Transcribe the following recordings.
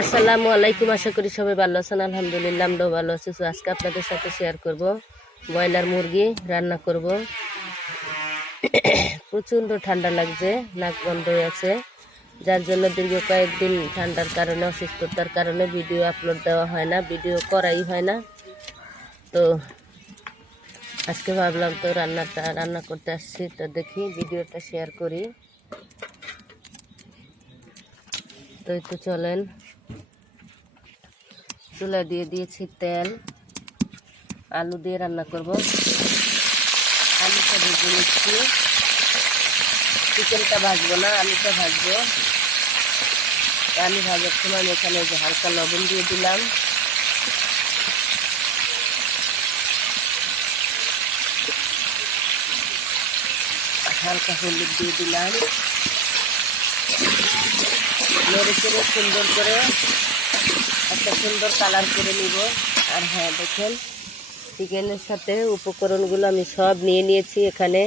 আসসালামু আলাইকুম। আশা করি সবাই ভালো আছেন। আলহামদুলিল্লাহ আমরাও ভালো আছি। তো আজকে আপনাদের সাথে শেয়ার করব ব্রয়লার মুরগি রান্না করব। প্রচণ্ড ঠান্ডা লাগছে, নাক বন্ধ হয়ে আছে, যার জন্য দীর্ঘ কয়েকদিন ঠান্ডার কারণে, অসুস্থতার কারণে ভিডিও আপলোড দেওয়া হয় না, ভিডিও করাই হয় না। তো আজকে ভাবলাম তো রান্না করতে আসছি, তো দেখি ভিডিওটা শেয়ার করি। তো একটু চলেন, চুলা দিয়ে দিয়েছি তেল, আলু দিয়ে রান্না করব। আলুটা ভেজে নিচ্ছি, চিকেনটা ভাজবো না, আলুটা ভাজবো। আলু ভাজার সময় আমি এখানে যে হালকা লবণ দিয়ে দিলাম, হালকা হলুদ দিয়ে দিলাম, নেড়ে চেড়ে সুন্দর করে একটা সুন্দর কালার করে নিব। আর হ্যাঁ দেখেন, চিকেনের সাথে উপকরণগুলো আমি সব নিয়ে নিয়েছি। এখানে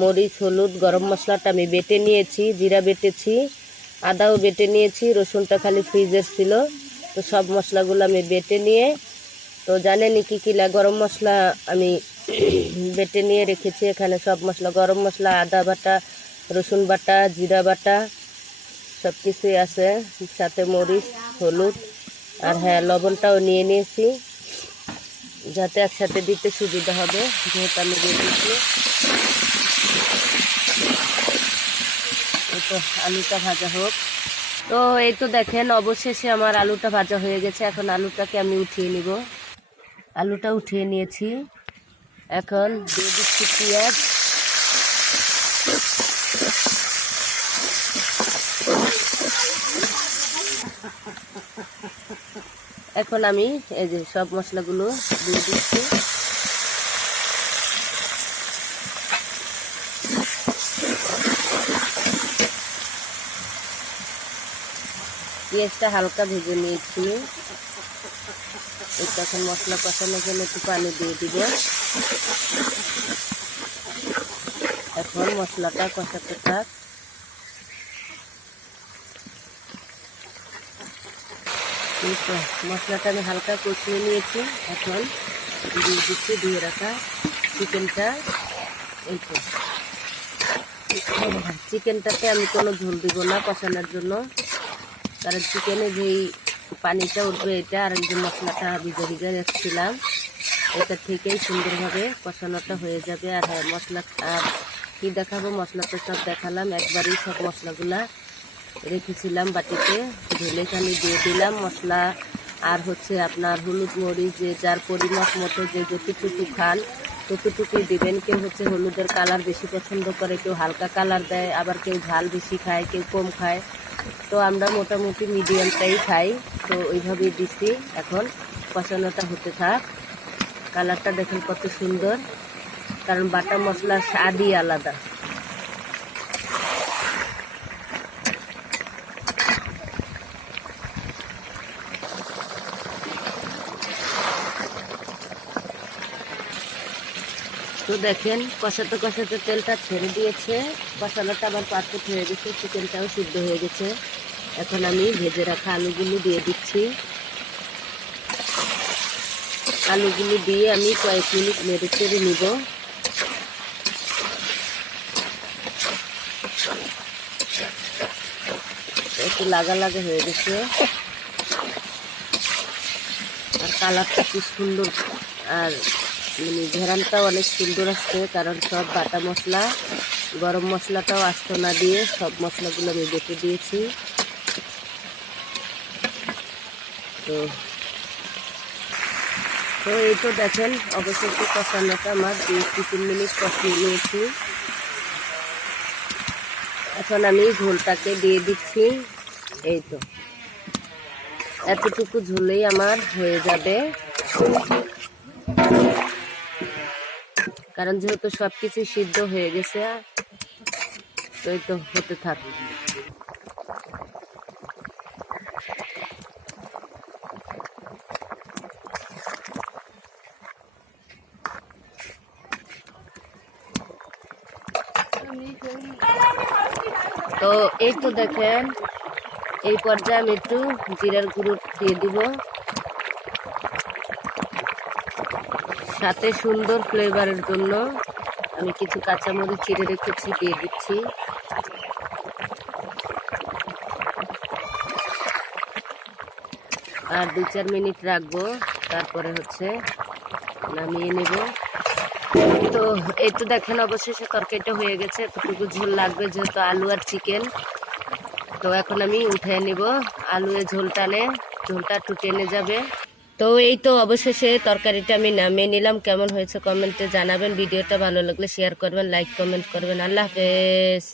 মরিচ, হলুদ, গরম মশলাটা আমি বেটে নিয়েছি, জিরা বেটেছি, আদাও বেটে নিয়েছি, রসুনটা খালি ফ্রিজের ছিল। তো সব মশলাগুলো আমি বেটে নিয়ে, তো জানেনই কী গরম মশলা আমি বেটে নিয়ে রেখেছি। এখানে সব মশলা, গরম মশলা, আদা বাটা, রসুন বাটা, জিরা বাটা সব কিছুই আছে, সাথে মরিচ, হলুদ আর হ্যাঁ লবণটাও নিয়ে নিয়েছি, যাতে একসাথে দিতে সুবিধা হবে, যেহেতু আমি দিয়ে দিচ্ছি। এই তো আলুটা ভাজা হোক। তো এই তো দেখেন, অবশেষে আমার আলুটা ভাজা হয়ে গেছে। এখন আলুটাকে আমি উঠিয়ে নিব। আলুটা উঠিয়ে নিয়েছি, এখন দিয়ে দিচ্ছি পেঁয়াজ। এখন আমি এই যে সব মশলাগুলো দিয়ে দিচ্ছি। পেঁয়াজটা হালকা ভেজে নিয়েছি। এখন মশলা কষানোর জন্য একটু পানি দিয়ে দিব। এখন মশলাটা কষাতে থাক। মশলাটা আমি হালকা কষিয়ে নিয়েছি। এখন দিয়ে দিচ্ছি ধুয়ে রাখা চিকেনটা। এই তো চিকেনটাতে আমি কোনো ঝোল দিব না কষানোর জন্য, কারণ চিকেনে যেই পানিটা উঠবে, এটা আর যে মশলাটা ভিজে ভিজে রাখছিলাম, এটা থেকেই সুন্দরভাবে কষানোটা হয়ে যাবে। আর হ্যাঁ, মশলা আর কী দেখাবো, মশলা তো সব দেখালাম, একবারই সব মশলাগুলা রেখেছিলাম বাটিতে, ঢেলে খানি দিয়ে দিলাম মশলা। আর হচ্ছে আপনার হলুদ মরিচ যে যার পরিমাপ মতো যে যতটুকু খান ততটুকুই দিবেন। কেউ হচ্ছে হলুদের কালার বেশি পছন্দ করে, কেউ হালকা কালার দেয়, আবার কেউ ঝাল বেশি খায়, কেউ কম খায়। তো আমরা মোটামুটি মিডিয়ামটাই খাই, তো ওইভাবেই দিচ্ছি। এখন কষানোটা হতে থাক। কালারটা দেখেন কত সুন্দর, কারণ বাটা মশলার স্বাদই আলাদা। তো দেখেন কষাতে কষাতে তেলটা ছেড়ে দিয়েছে, মশলাটা আবার পারফেক্ট হয়ে গেছে, চিকেনটাও সিদ্ধ হয়ে গেছে। এখন আমি ভেজে রাখা আলুগুলো দিয়ে দিচ্ছি। আলুগুলো দিয়ে আমি কয়েক মিনিট নেড়ে চেড়ে নিব। একটু লাগা লাগা হয়ে গেছে, আর কালারটা কি সুন্দর, আর মানে ঘেরানটাও অনেক সুন্দর আসছে, কারণ সব বাটা মশলা, গরম মশলাটাও আস্ত না দিয়ে সব মশলাগুলো আমি বেটে দিয়েছি। তো তো এই তো দেখেন, অবশেষে কষানোটা আমার 2-3 মিনিট কষিয়ে নিয়েছি। এখন আমি ঝোলটাকে দিয়ে দিচ্ছি। এই তো এতটুকু ঝোলেই আমার হয়ে যাবে, কারণ যেহেতু সব কিছু সিদ্ধ হয়ে গেছে। তো এই তো হতে থাক। তো এই তো দেখেন এই পর্যায়ে আমি একটু জিরার গুঁড়ো দিয়ে দিব, সাথে সুন্দর ফ্লেভারের জন্য আমি কিছু কাঁচামরিচ চিড়ে রেখেছি দিয়ে দিচ্ছি। আর 2-4 মিনিট রাখবো, তারপরে নামিয়ে নেব। তো এই তো দেখেন অবশেষে তরকারিটা হয়ে গেছে। এতটুকু ঝোল লাগবে যেহেতু আলু আর চিকেন। তো এখন আমি উঠিয়ে নিব। আলুয়ে ঝোল টানে, ঝোলটা একটু টেনে যাবে। তো এই তো অবশেষে তরকারিটা আমি নামিয়ে নিলাম। কেমন হয়েছে কমেন্টে জানাবেন। ভিডিওটা ভালো লাগলে শেয়ার করবেন, লাইক কমেন্ট করবেন। আল্লাহ হাফেজ।